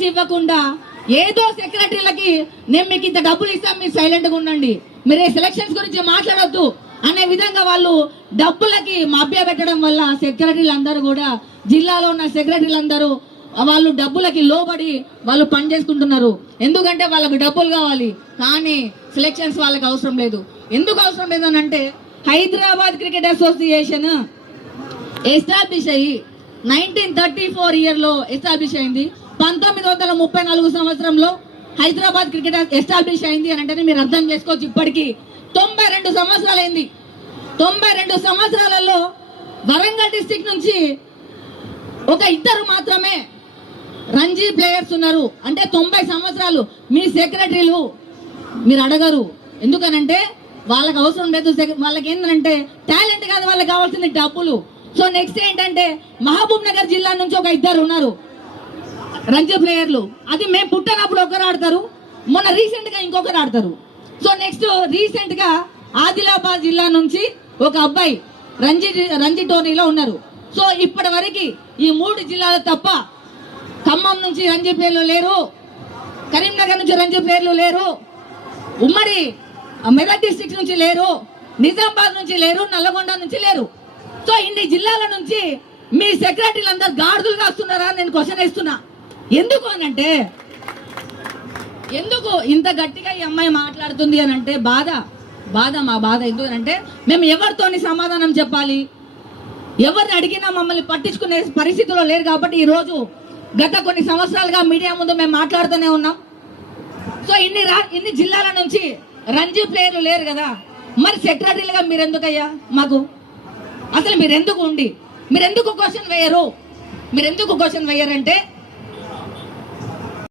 Letters ఇవ్వకుండా ఏదో సెక్రటరీలకి నేను మీకు ఇంత డబ్బులు ఇస్తాం మీరు సైలెంట్ గా ఉండండి, మీరు సెలక్షన్స్ గురించి మాట్లాడొద్దు అనే విధంగా వాళ్ళు డబ్బులకి మభ్య పెట్టడం వల్ల సెక్రటరీలు అందరూ కూడా, జిల్లాలో ఉన్న సెక్రటరీలు అందరూ వాళ్ళు డబ్బులకి లోబడి వాళ్ళు పని చేసుకుంటున్నారు. ఎందుకంటే వాళ్ళకి డబ్బులు కావాలి, కానీ సెలక్షన్స్ వాళ్ళకి అవసరం లేదు. ఎందుకు అవసరం లేదనంటే హైదరాబాద్ క్రికెట్ అసోసియేషన్ ఎస్టాబ్లిష్ అయ్యి 1934 ఇయర్లో ఎస్టాబ్లిష్ అయింది. 1934 సంవత్సరంలో హైదరాబాద్ క్రికెట్ ఎస్టాబ్లిష్ అయింది అని అంటే మీరు అర్థం చేసుకోవచ్చు. ఇప్పటికీ 92 సంవత్సరాలు అయింది. 92 సంవత్సరాలలో వరంగల్ డిస్ట్రిక్ట్ నుంచి ఒక ఇద్దరు మాత్రమే రంజీ ప్లేయర్స్ ఉన్నారు. అంటే 90 సంవత్సరాలు మీ సెక్రటరీలు మీరు అడగరు. ఎందుకనంటే వాళ్ళకి అవసరం లేదు. వాళ్ళకి ఏంటంటే టాలెంట్ కాదు, వాళ్ళకి కావాల్సింది డబ్బులు. సో నెక్స్ట్ ఏంటంటే మహబూబ్ నగర్ జిల్లా నుంచి ఒక ఇద్దరు ఉన్నారు రంజీ ప్లేయర్లు. అది మేము పుట్టినప్పుడు ఒకరు ఆడతారు, మొన్న రీసెంట్ గా ఇంకొకరు ఆడతారు. సో నెక్స్ట్ రీసెంట్ గా ఆదిలాబాద్ జిల్లా నుంచి ఒక అబ్బాయి రంజీ టోర్నీలో ఉన్నారు. సో ఇప్పటి వరకు ఈ 3 జిల్లాలు తప్ప ఖమ్మం నుంచి రంజీ ప్లేయర్లు లేరు, కరీంనగర్ నుంచి రంజీ ప్లేయర్లు లేరు, ఉమ్మడి మెదక్ డిస్ట్రిక్ట్ నుంచి లేరు, నిజామాబాద్ నుంచి లేరు, నల్లగొండ నుంచి లేరు. సో ఇన్ని జిల్లాల నుంచి మీ సెక్రటరీలు అందరు గాడిదలుగా వస్తున్నారా నేను క్వశ్చన్ వేస్తున్నా. ఎందుకు అనంటే, ఎందుకు ఇంత గట్టిగా ఈ అమ్మాయి మాట్లాడుతుంది అని అంటే మా బాధ ఎందుకు అంటే మేము ఎవరితోని సమాధానం చెప్పాలి, ఎవరిని అడిగినా మమ్మల్ని పట్టించుకునే పరిస్థితిలో లేరు. కాబట్టి ఈరోజు గత కొన్ని సంవత్సరాలుగా మీడియా ముందు మేము మాట్లాడుతూనే ఉన్నాం. సో ఇన్ని జిల్లాల నుంచి రంజీ ప్లేయర్లు లేరు కదా, మరి సెక్రటరీలుగా మీరెందుకయ్యా మాకు అసలు మీరెందుకు ఉండి మీరెందుకు క్వశ్చన్ వేయరు? మీరెందుకు క్వశ్చన్ వేయరంటే